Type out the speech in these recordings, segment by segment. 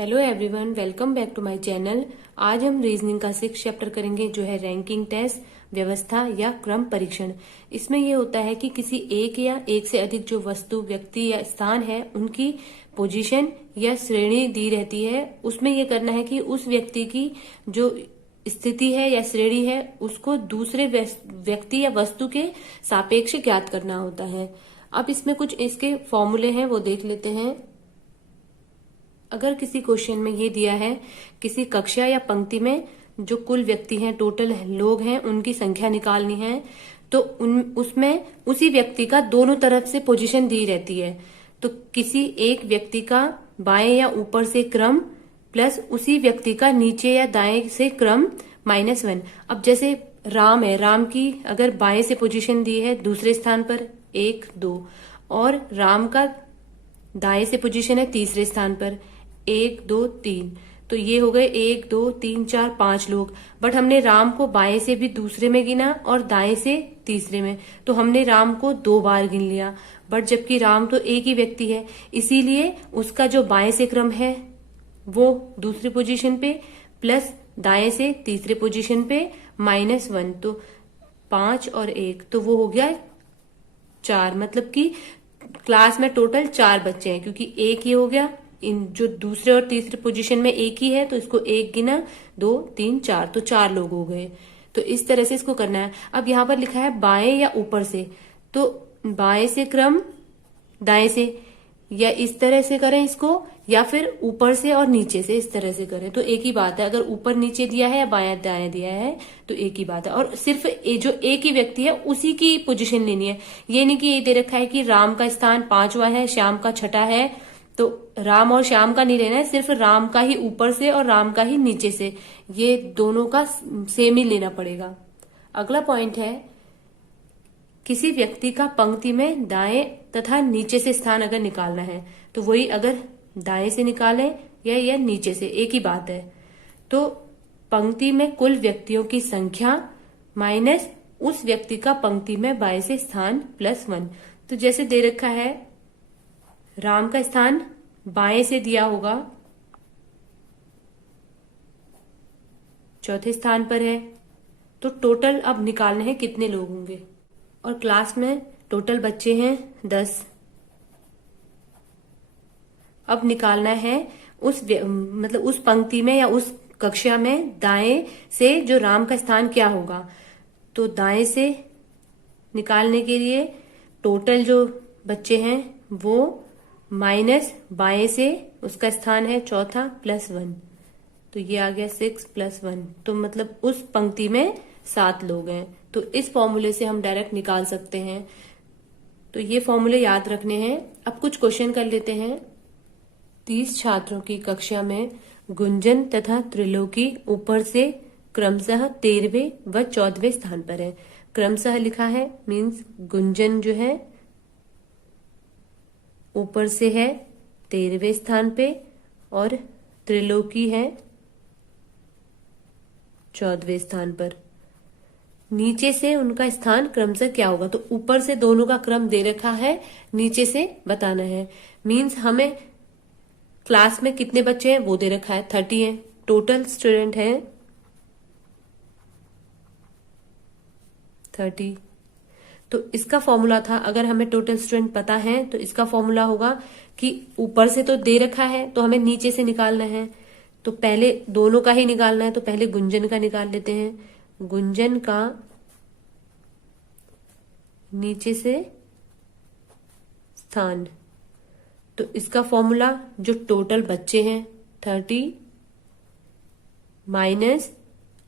Hello everyone, welcome back to my channel. आज हम reasoning का 6 चैप्टर करेंगे जो है रैंकिंग टेस्ट, व्यवस्था या क्रम परीक्षण। इसमें यह होता है कि किसी एक या एक से अधिक जो वस्तु, व्यक्ति या स्थान है उनकी पोजीशन या श्रेणी दी रहती है। उसमें यह करना है कि उस व्यक्ति की जो स्थिति है या श्रेणी है उसको दूसरे व्यक्ति या वस्तु के सापेक्ष ज्ञात करना होता है। अब इसमें कुछ इसके फॉर्मूले हैं वो देख लेते हैं। अगर किसी क्वेश्चन में ये दिया है किसी कक्षा या पंक्ति में जो कुल व्यक्ति हैं, टोटल लोग हैं, उनकी संख्या निकालनी है, तो उसमें उसी व्यक्ति का दोनों तरफ से पोजीशन दी रहती है। तो किसी एक व्यक्ति का बाएं या ऊपर से क्रम प्लस उसी व्यक्ति का नीचे या दाएं से क्रम -1। अब जैसे राम है, राम की अगर बाएं से पोजीशन दी है दूसरे स्थान पर 1, 2 और राम का दाएं से पोजीशन है तीसरे स्थान पर 1, 2, 3, तो ये हो गए 1, 2, 3, 4, 5 लोग। बट हमने राम को बाएं से भी दूसरे में गिना और दाएं से तीसरे में, तो हमने राम को 2 बार गिन लिया। बट जबकि राम तो एक ही व्यक्ति है, इसीलिए उसका जो बाएं से क्रम है वो दूसरी पोजीशन पे प्लस दाएं से तीसरे पोजीशन पे -1, तो 5 और 1, तो वो हो गया 4। मतलब कि क्लास में टोटल 4 बच्चे हैं, क्योंकि एक ही हो गया, इन जो दूसरे और तीसरे पोजीशन में एक ही है तो इसको 1 गिना, 2, 3, 4, तो 4 लोग हो गए। तो इस तरह से इसको करना है। अब यहाँ पर लिखा है बाएं या ऊपर से, तो बाएं से क्रम दाएं से, या इस तरह से करें इसको, या फिर ऊपर से और नीचे से इस तरह से करें, तो एक ही बात है। अगर ऊपर नीचे दिया है या बायां दाएं दिया है तो एक ही बात है। और सिर्फ जो एक ही व्यक्ति है उसी की पोजीशन लेनी है। ये नहीं कि ये दे रखा है कि राम का स्थान 5वां है, श्याम का 6ठा है, तो राम और श्याम का नहीं लेना है, सिर्फ राम का ही ऊपर से और राम का ही नीचे से, ये दोनों का सेम ही लेना पड़ेगा। अगला पॉइंट है किसी व्यक्ति का पंक्ति में दाएं तथा नीचे से स्थान अगर निकालना है, तो वही अगर दाएं से निकालें या नीचे से, एक ही बात है। तो पंक्ति में कुल व्यक्तियों की संख्या माइनस उस व्यक्ति का पंक्ति में बाएं से स्थान +1। तो जैसे दे रखा है राम का स्थान बाएं से दिया होगा, चौथे स्थान पर है, तो टोटल अब निकालने हैं कितने लोग होंगे। और क्लास में टोटल बच्चे हैं 10। अब निकालना है उस पंक्ति में या उस कक्षा में दाएं से जो राम का स्थान क्या होगा। तो दाएं से निकालने के लिए टोटल जो बच्चे हैं वो माइनस बाएं से उसका स्थान है चौथा +1, तो ये आ गया 6 + 1, तो मतलब उस पंक्ति में 7 लोग हैं। तो इस फॉर्मूले से हम डायरेक्ट निकाल सकते हैं। तो ये फॉर्मूले याद रखने हैं। अब कुछ क्वेश्चन कर लेते हैं। 30 छात्रों की कक्षा में गुंजन तथा त्रिलोकी ऊपर से क्रमशः 13वें व 14वें स्थान पर है। क्रमशः लिखा है, मीन्स गुंजन जो है ऊपर से है 13वें स्थान पे और त्रिलोकी है 14वें स्थान पर। नीचे से उनका स्थान क्रमशः क्या होगा, तो ऊपर से दोनों का क्रम दे रखा है, नीचे से बताना है। मीन्स हमें क्लास में कितने बच्चे हैं वो दे रखा है, 30 है, टोटल स्टूडेंट है 30। तो इसका फॉर्मूला था, अगर हमें टोटल स्टूडेंट पता है तो इसका फॉर्मूला होगा कि ऊपर से तो दे रखा है तो हमें नीचे से निकालना है। तो पहले दोनों का ही निकालना है, तो पहले गुंजन का निकाल लेते हैं। गुंजन का नीचे से स्थान, तो इसका फॉर्मूला जो टोटल बच्चे हैं 30 माइनस,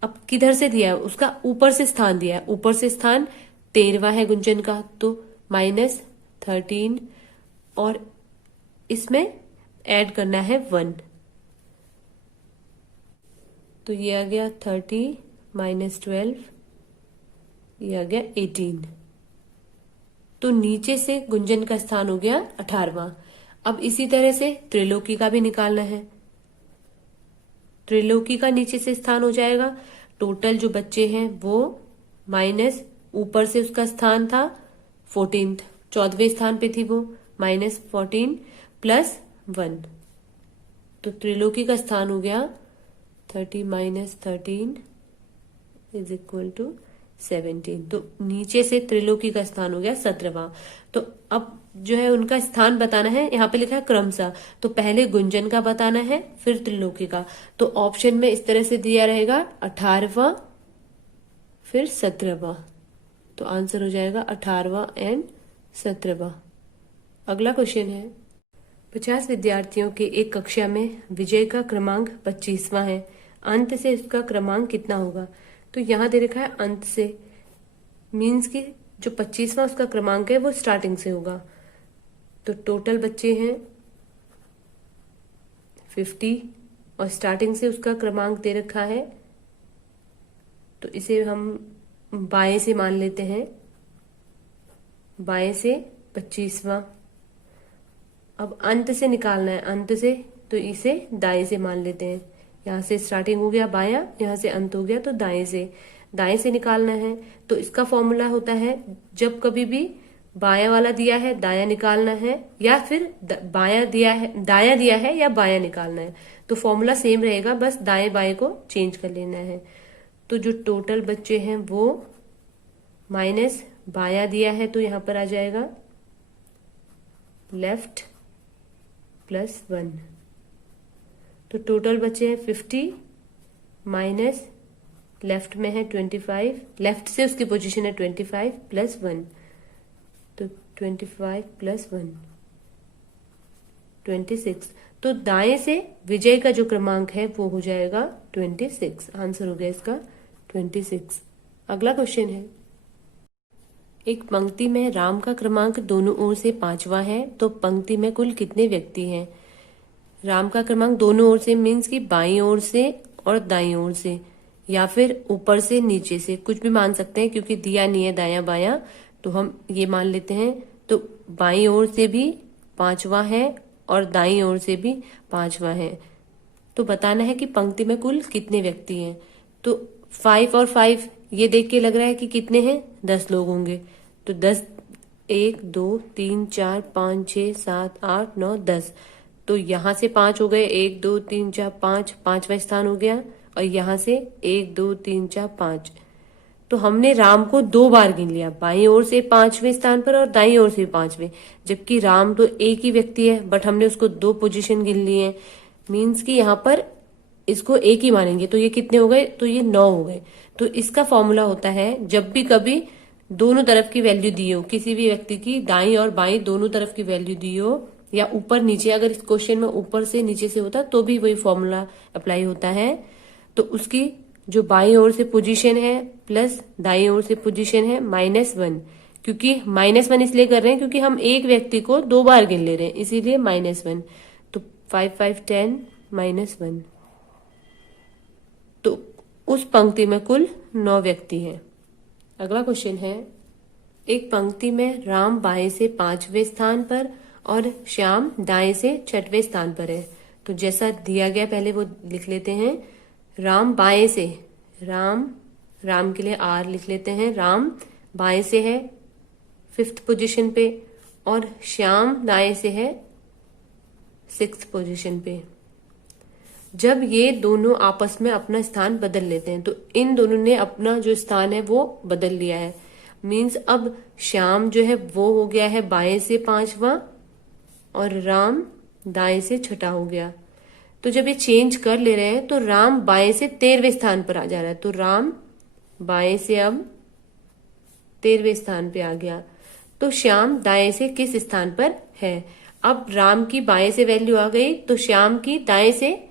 अब किधर से दिया है, उसका ऊपर से स्थान दिया है, ऊपर से स्थान 13वां है गुंजन का, तो -13 और इसमें ऐड करना है 1, तो ये आ गया 30 - 12, ये आ गया 18। तो नीचे से गुंजन का स्थान हो गया 18वां। अब इसी तरह से त्रिलोकी का भी निकालना है। त्रिलोकी का नीचे से स्थान हो जाएगा, टोटल जो बच्चे हैं वो माइनस ऊपर से उसका स्थान था 14th, 14वें स्थान पे थी वो, -14 + 1, तो त्रिलोकी का स्थान हो गया 30 माइनस 13 इज इक्वल टू 17। तो नीचे से त्रिलोकी का स्थान हो गया 17वां। तो अब जो है उनका स्थान बताना है, यहाँ पे लिखा है क्रमशः, तो पहले गुंजन का बताना है फिर त्रिलोकी का। तो ऑप्शन में इस तरह से दिया रहेगा 18वां फिर 17वां, तो आंसर हो जाएगा 18वां एंड 17वां। अगला क्वेश्चन है 50 विद्यार्थियों के एक कक्षा में विजय का क्रमांक 25वां है, अंत से इसका क्रमांक कितना होगा। तो यहाँ दे रखा है अंत से, मीन्स कि जो 25वां उसका क्रमांक है वो स्टार्टिंग से होगा। तो टोटल बच्चे हैं 50 और स्टार्टिंग से उसका क्रमांक दे रखा है, तो इसे हम बाएं से मान लेते हैं, बाएं से 25वां। अब अंत से निकालना है, अंत से, तो इसे दाएं से मान लेते हैं। यहाँ से स्टार्टिंग हो गया बायां, यहाँ से अंत हो गया, तो दाएं से निकालना है। तो इसका फॉर्मूला होता है जब कभी भी बायां वाला दिया है दायां निकालना है, या फिर बायां दिया है दायां दिया है या बायां निकालना है। तो फॉर्मूला सेम रहेगा, बस दाएं बाएं को चेंज कर लेना है। तो जो टोटल बच्चे हैं वो माइनस बायां दिया है, तो यहां पर आ जाएगा लेफ्ट प्लस 1। तो टोटल बचे हैं 50 माइनस लेफ्ट में है 25, लेफ्ट से उसकी पोजीशन है 25 प्लस 1, तो 25 प्लस 1 26। तो दाएं से विजय का जो क्रमांक है वो हो जाएगा 26। आंसर हो गया इसका 26। अगला क्वेश्चन है एक पंक्ति में राम का क्रमांक दोनों ओर से 5वां है, तो पंक्ति में कुल कितने व्यक्ति हैं। राम का क्रमांक दोनों ओर से मीन्स कि बाईं ओर से और दाईं ओर से, या फिर ऊपर से नीचे से, कुछ भी मान सकते हैं क्योंकि दिया नहीं है दायां बायां, तो हम ये मान लेते हैं। तो बाईं ओर से भी 5वां है और दाईं ओर से भी 5वां है। तो बताना है कि पंक्ति में कुल कितने व्यक्ति हैं। तो 5 और 5 ये देख के लग रहा है कि कितने हैं, 10 लोग होंगे। तो 10, 1 2 3 4 5 6 7 8 9 10। तो यहां से 5 हो गए, 1 2 3 4 5, 5वां स्थान हो गया। और यहां से 1 2 3 4 5। तो हमने राम को 2 बार गिन लिया, बाईं ओर से 5वें स्थान पर और दाईं ओर से 5वें, जबकि राम तो एक ही व्यक्ति है, बट हमने उसको 2 पोजीशन गिन लिए हैं। मीन्स कि यहाँ पर इसको एक ही मानेंगे। तो ये कितने हो गए, तो ये 9 हो गए। तो इसका फॉर्मूला होता है जब भी कभी दोनों तरफ की वैल्यू दी हो, किसी भी व्यक्ति की दाईं और बाईं दोनों तरफ की वैल्यू दी हो, या ऊपर नीचे, अगर इस क्वेश्चन में ऊपर से नीचे से होता तो भी वही फॉर्मूला अप्लाई होता है। तो उसकी जो बाईं ओर से पोजीशन है प्लस दाईं ओर से पोजीशन है -1, क्योंकि -1 इसलिए कर रहे हैं क्योंकि हम एक व्यक्ति को 2 बार गिन ले रहे हैं, इसीलिए -1। तो 5 5 10 -1। तो उस पंक्ति में कुल 9 व्यक्ति हैं। अगला क्वेश्चन है एक पंक्ति में राम बाएं से 5वें स्थान पर और श्याम दाएं से 6वें स्थान पर है। तो जैसा दिया गया पहले वो लिख लेते हैं। राम बाएं से, राम के लिए R लिख लेते हैं। राम बाएं से है 5th पोजीशन पे और श्याम दाएं से है 6th पोजीशन पे। जब ये दोनों आपस में अपना स्थान बदल लेते हैं, तो इन दोनों ने अपना जो स्थान है वो बदल लिया है। मीन्स अब श्याम जो है वो हो गया है बाएं से 5वां और राम दाएं से 6ठा हो गया। तो जब ये चेंज कर ले रहे हैं तो राम बाएं से 13वें स्थान पर आ जा रहा है। तो राम बाएं से अब 13वें स्थान पे आ गया। तो श्याम दाएं से किस स्थान पर है। अब राम की बाएं से वैल्यू आ गई, तो श्याम की दाएं से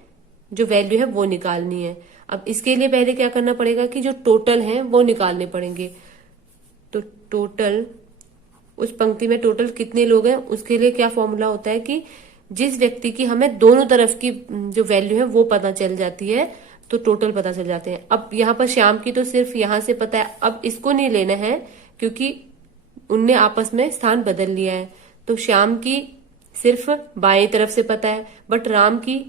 जो वैल्यू है वो निकालनी है। अब इसके लिए पहले क्या करना पड़ेगा कि जो टोटल है वो निकालने पड़ेंगे। तो टोटल, उस पंक्ति में टोटल कितने लोग हैं, उसके लिए क्या फॉर्मूला होता है कि जिस व्यक्ति की हमें दोनों तरफ की जो वैल्यू है वो पता चल जाती है, तो टोटल पता चल जाते हैं। अब यहाँ पर श्याम की तो सिर्फ यहां से पता है, अब इसको नहीं लेना है क्योंकि उनने आपस में स्थान बदल लिया है। तो श्याम की सिर्फ बाएं तरफ से पता है, बट राम की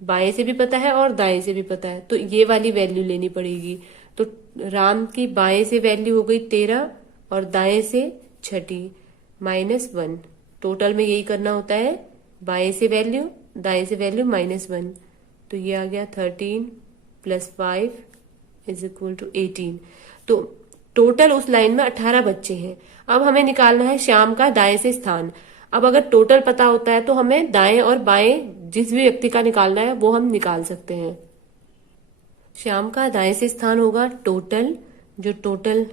बाएं से भी पता है और दाएं से भी पता है, तो ये वाली वैल्यू लेनी पड़ेगी। तो राम की बाएं से वैल्यू हो गई 13 और दाएं से 6ठी -1। टोटल में यही करना होता है, बाएं से वैल्यू दाएं से वैल्यू -1, तो ये आ गया 13 + 5 = 18। तो टोटल उस लाइन में 18 बच्चे हैं। अब हमें निकालना है श्याम का दाएं से स्थान। अब अगर टोटल पता होता है तो हमें दाएं और बाएं जिस भी व्यक्ति का निकालना है वो हम निकाल सकते हैं। श्याम का दाएं से स्थान होगा टोटल, जो टोटल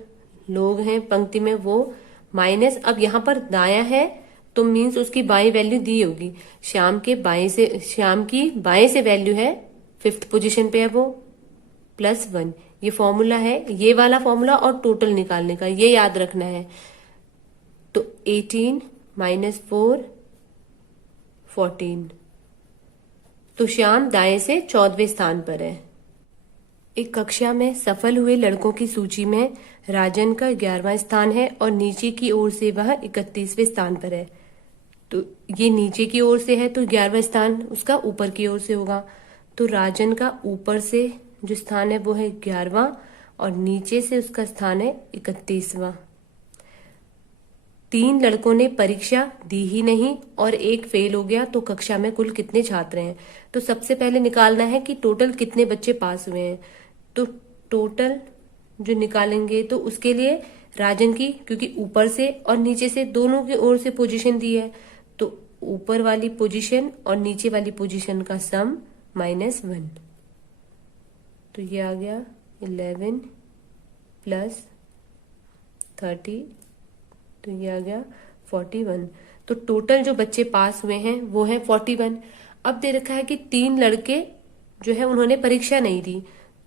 लोग हैं पंक्ति में वो माइनस, अब यहाँ पर दायां है तो मीन्स उसकी बाई वैल्यू दी होगी। श्याम की बाएं से वैल्यू है 5th पोजीशन पे है वो, +1। ये फॉर्मूला है, ये वाला फॉर्मूला और टोटल निकालने का, ये याद रखना है। तो 18 - 4 14। तो श्याम दाएं से 14वें स्थान पर है। एक कक्षा में सफल हुए लड़कों की सूची में राजन का 11वां स्थान है और नीचे की ओर से वह 31वें स्थान पर है। तो ये नीचे की ओर से है तो 11वां स्थान उसका ऊपर की ओर से होगा। तो राजन का ऊपर से जो स्थान है वो है 11वां और नीचे से उसका स्थान है 31वां। 3 लड़कों ने परीक्षा दी ही नहीं और 1 फेल हो गया, तो कक्षा में कुल कितने छात्र हैं? तो सबसे पहले निकालना है कि टोटल कितने बच्चे पास हुए हैं। तो टोटल जो निकालेंगे तो उसके लिए राजन की, क्योंकि ऊपर से और नीचे से दोनों की ओर से पोजीशन दी है, तो ऊपर वाली पोजीशन और नीचे वाली पोजीशन का सम -1। तो ये आ गया 11 + 30, तो ये आ गया 41। तो टोटल जो बच्चे पास हुए हैं वो है 41। अब दे रखा है कि 3 लड़के जो है उन्होंने परीक्षा नहीं दी,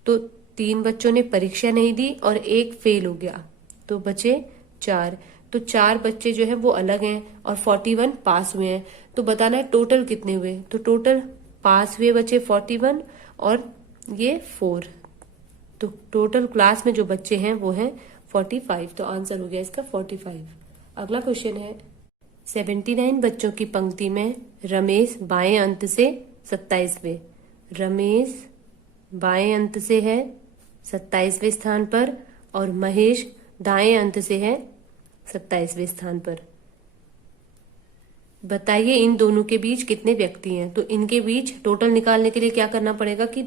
तो 3 बच्चों ने परीक्षा नहीं दी और 1 फेल हो गया, तो बचे 4। तो 4 बच्चे जो है वो अलग हैं और 41 पास हुए हैं। तो बताना है टोटल कितने हुए। तो टोटल पास हुए बच्चे 41 और ये 4, तो टोटल क्लास में जो बच्चे हैं वो हैं 45। तो आंसर हो गया इसका 45। अगला क्वेश्चन है 79 बच्चों की पंक्ति में रमेश बाएं अंत से 27वें, रमेश बाएं अंत से है 27वें स्थान पर और महेश दाएं अंत से है 27वें स्थान पर। बताइए इन दोनों के बीच कितने व्यक्ति हैं। तो इनके बीच टोटल निकालने के लिए क्या करना पड़ेगा कि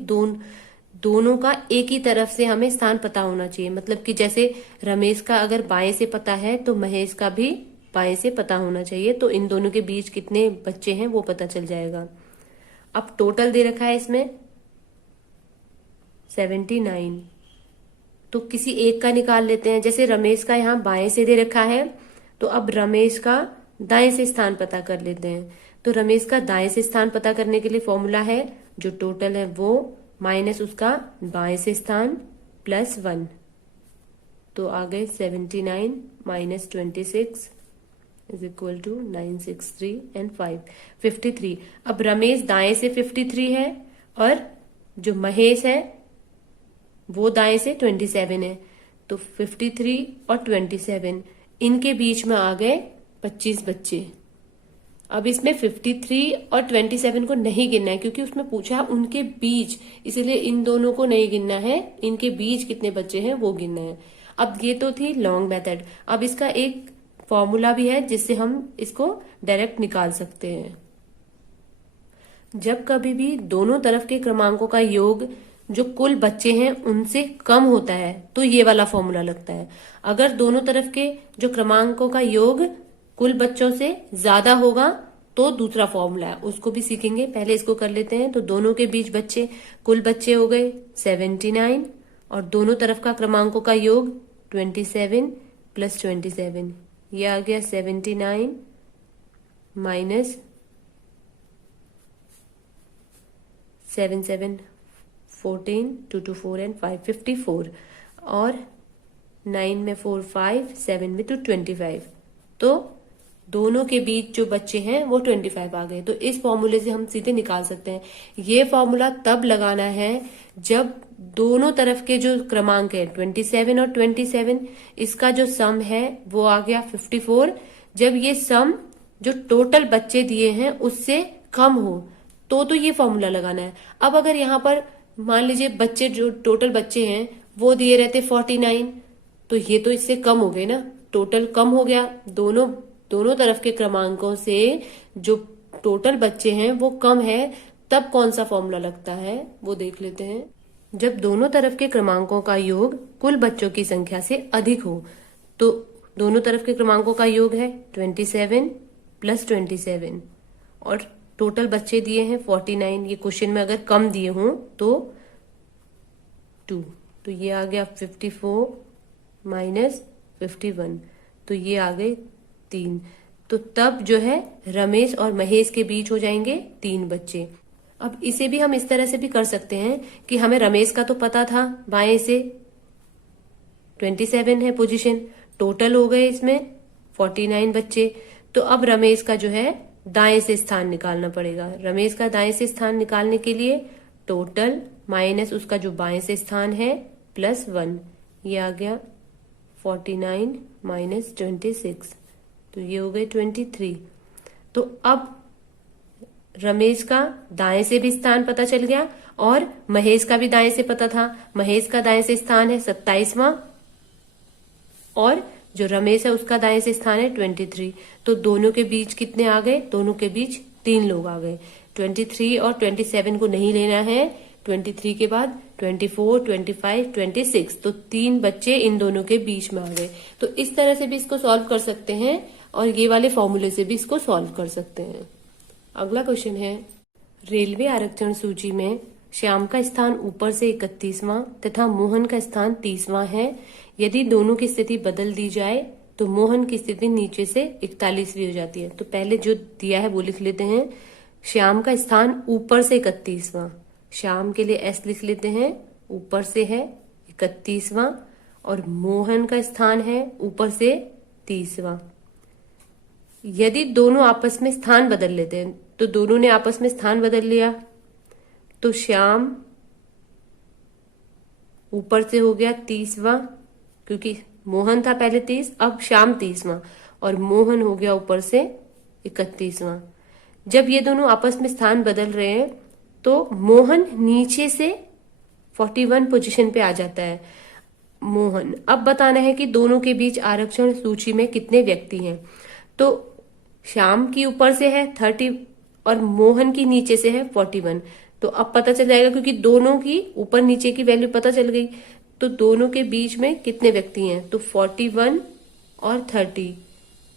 दोनों का एक ही तरफ से हमें स्थान पता होना चाहिए। मतलब कि जैसे रमेश का अगर बाएं से पता है तो महेश का भी बाएं से पता होना चाहिए। तो इन दोनों के बीच कितने बच्चे हैं वो पता चल जाएगा। अब टोटल दे रखा है इसमें 79, तो किसी एक का निकाल लेते हैं। जैसे रमेश का यहाँ बाएं से दे रखा है, तो अब रमेश का दाएं से स्थान पता कर लेते हैं। तो रमेश का दाएं से स्थान पता करने के लिए फॉर्मूला है जो टोटल है वो माइनस उसका बाएं से स्थान +1। तो आ गए 79 - 26 = 963 and 5 53। अब रमेश दाएं से 53 है और जो महेश है वो दाएं से 27 है। तो 53 और 27 इनके बीच में आ गए 25 बच्चे। अब इसमें 53 और 27 को नहीं गिनना है क्योंकि उसमें पूछा उनके बीच, इसलिए इन दोनों को नहीं गिनना है, इनके बीच कितने बच्चे हैं वो गिनना है। अब ये तो थी लॉन्ग मेथड। अब इसका एक फॉर्मूला भी है जिससे हम इसको डायरेक्ट निकाल सकते हैं। जब कभी भी दोनों तरफ के क्रमांकों का योग जो कुल बच्चे हैं उनसे कम होता है तो ये वाला फॉर्मूला लगता है। अगर दोनों तरफ के जो क्रमांकों का योग कुल बच्चों से ज्यादा होगा तो दूसरा फॉर्मूला है, उसको भी सीखेंगे। पहले इसको कर लेते हैं। तो दोनों के बीच बच्चे, कुल बच्चे हो गए 79 और दोनों तरफ का क्रमांकों का योग 27 + 27, ये आ गया 79 - 7 7 14 2 2 4 and 5 54 और 9 में 4 5 7 में 2 25। तो दोनों के बीच जो बच्चे हैं वो 25 आ गए। तो इस फॉर्मूले से हम सीधे निकाल सकते हैं। ये फॉर्मूला तब लगाना है जब दोनों तरफ के जो क्रमांक है 27 और 27, इसका जो सम है वो आ गया 54। जब ये सम जो टोटल बच्चे दिए हैं उससे कम हो तो ये फॉर्मूला लगाना है। अब अगर यहाँ पर मान लीजिए बच्चे जो टोटल बच्चे हैं वो दिए रहते 49, तो ये तो इससे कम हो गए ना, टोटल कम हो गया। दोनों तरफ के क्रमांकों से जो टोटल बच्चे हैं वो कम है, तब कौन सा फॉर्मूला लगता है वो देख लेते हैं। जब दोनों तरफ के क्रमांकों का योग कुल बच्चों की संख्या से अधिक हो, तो दोनों तरफ के क्रमांकों का योग है 27 प्लस 27 और टोटल बच्चे दिए हैं 49। ये क्वेश्चन में अगर कम दिए हों तो 2, तो ये आ गया 54 माइनस 51, तो ये आ गए 3। तो तब जो है रमेश और महेश के बीच हो जाएंगे 3 बच्चे। अब इसे भी हम इस तरह से भी कर सकते हैं कि हमें रमेश का तो पता था, बाएं से 27 है पोजीशन, टोटल हो गए इसमें 49 बच्चे। तो अब रमेश का जो है दाएं से स्थान निकालना पड़ेगा। रमेश का दाएं से स्थान निकालने के लिए टोटल माइनस उसका जो बाएं से स्थान है प्लस 1, ये आ गया 49 माइनस 26, तो ये हो गए 23। तो अब रमेश का दाएं से भी स्थान पता चल गया और महेश का भी दाएं से पता था। महेश का दाएं से स्थान है 27वां और जो रमेश है उसका दाएं से स्थान है 23। तो दोनों के बीच कितने आ गए? दोनों के बीच 3 लोग आ गए। 23 और 27 को नहीं लेना है, 23 के बाद 24, 25, 26, तो 3 बच्चे इन दोनों के बीच में आ गए। तो इस तरह से भी इसको सॉल्व कर सकते हैं और ये वाले फॉर्मूले से भी इसको सॉल्व कर सकते हैं। अगला क्वेश्चन है, रेलवे आरक्षण सूची में श्याम का स्थान ऊपर से 31वां तथा मोहन का स्थान 30वां है। यदि दोनों की स्थिति बदल दी जाए तो मोहन की स्थिति नीचे से 41वीं हो जाती है। तो पहले जो दिया है वो लिख लेते हैं। श्याम का स्थान ऊपर से 31वां, श्याम के लिए एस लिख लेते हैं, ऊपर से है 31वां और मोहन का स्थान है ऊपर से 30वां। यदि दोनों आपस में स्थान बदल लेते हैं, तो दोनों ने आपस में स्थान बदल लिया तो श्याम ऊपर से हो गया 30वां, क्योंकि मोहन था पहले 30, अब श्याम 30वां और मोहन हो गया ऊपर से 31वां। जब ये दोनों आपस में स्थान बदल रहे हैं तो मोहन नीचे से 41 पोजीशन पे आ जाता है। मोहन, अब बताना है कि दोनों के बीच आरक्षण सूची में कितने व्यक्ति हैं। तो श्याम की ऊपर से है 30 और मोहन की नीचे से है 41। तो अब पता चल जाएगा, क्योंकि दोनों की ऊपर नीचे की वैल्यू पता चल गई, तो दोनों के बीच में कितने व्यक्ति हैं। तो 41 और 30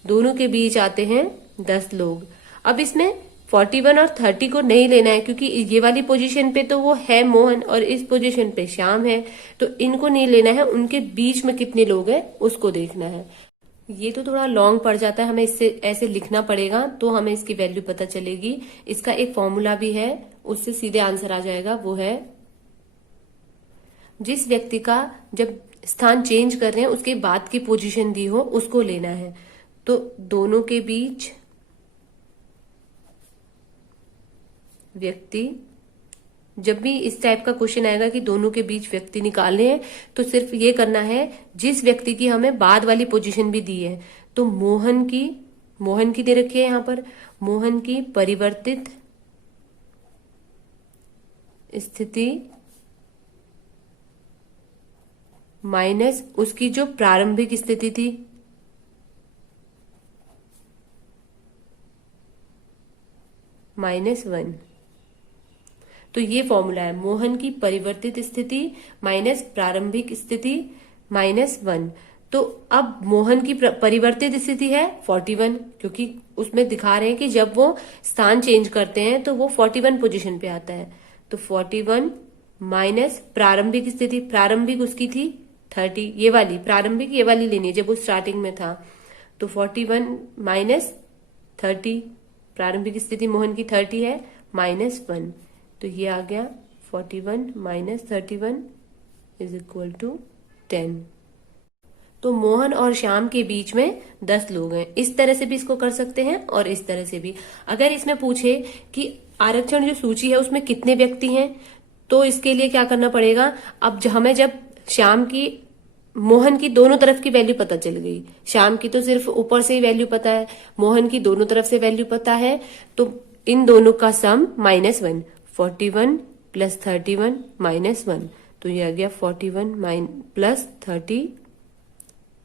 दोनों के बीच आते हैं 10 लोग। अब इसमें 41 और 30 को नहीं लेना है, क्योंकि ये वाली पोजीशन पे तो वो है मोहन और इस पोजीशन पे श्याम है, तो इनको नहीं लेना है। उनके बीच में कितने लोग हैं उसको देखना है। ये तो थोड़ा लॉन्ग पड़ जाता है, हमें इससे ऐसे लिखना पड़ेगा तो हमें इसकी वैल्यू पता चलेगी। इसका एक फॉर्मूला भी है, उससे सीधे आंसर आ जाएगा। वो है, जिस व्यक्ति का जब स्थान चेंज कर रहे हैं उसके बाद की पोजीशन दी हो उसको लेना है। तो दोनों के बीच व्यक्ति, जब भी इस टाइप का क्वेश्चन आएगा कि दोनों के बीच व्यक्ति निकालने हैं, तो सिर्फ ये करना है जिस व्यक्ति की हमें बाद वाली पोजीशन भी दी है। तो मोहन की दे रखी है यहां पर, मोहन की परिवर्तित स्थिति माइनस उसकी जो प्रारंभिक स्थिति थी, -1। तो ये फॉर्मूला है, मोहन की परिवर्तित स्थिति माइनस प्रारंभिक स्थिति -1। तो अब मोहन की परिवर्तित स्थिति है 41, क्योंकि उसमें दिखा रहे हैं कि जब वो स्थान चेंज करते हैं तो वो 41 पोजीशन पे आता है। तो 41 माइनस प्रारंभिक स्थिति, प्रारंभिक उसकी थी 30, ये वाली प्रारंभिक, ये वाली लेनी है जब वो स्टार्टिंग में था। तो 41 माइनस 30, प्रारंभिक स्थिति मोहन की 30 है, -1। तो ये आ गया 41 माइनस 31 इज इक्वल टू 10। तो मोहन और श्याम के बीच में 10 लोग हैं। इस तरह से भी इसको कर सकते हैं और इस तरह से भी। अगर इसमें पूछे कि आरक्षण जो सूची है उसमें कितने व्यक्ति हैं, तो इसके लिए क्या करना पड़ेगा। अब हमें जब श्याम की, मोहन की दोनों तरफ की वैल्यू पता चल गई, श्याम की तो सिर्फ ऊपर से ही वैल्यू पता है, मोहन की दोनों तरफ से वैल्यू पता है, तो इन दोनों का सम -1, 41 प्लस 31 -1, तो ये आ गया 41 प्लस 30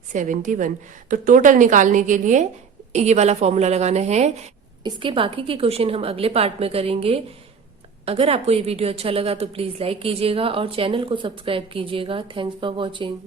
71। तो टोटल निकालने के लिए ये वाला फॉर्मूला लगाना है। इसके बाकी के क्वेश्चन हम अगले पार्ट में करेंगे। अगर आपको ये वीडियो अच्छा लगा तो प्लीज लाइक कीजिएगा और चैनल को सब्सक्राइब कीजिएगा। Thanks for watching.